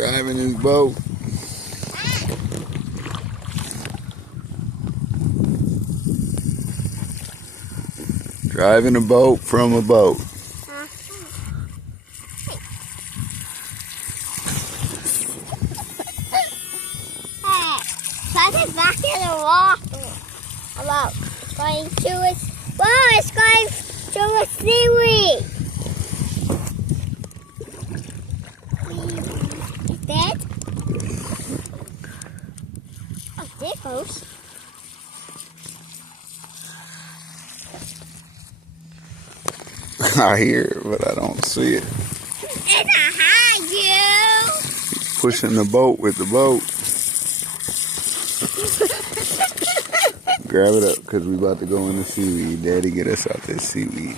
Driving his boat. Driving a boat from a boat. It's back in the water. Hello. It's going to a... Whoa, it's going to a seaweed. It's dead? Oh, there it goes. I hear it, but I don't see it. It's a high, you. He's pushing the boat with the boat. Grab it up, because we about to go in the seaweed. Daddy, get us out this seaweed.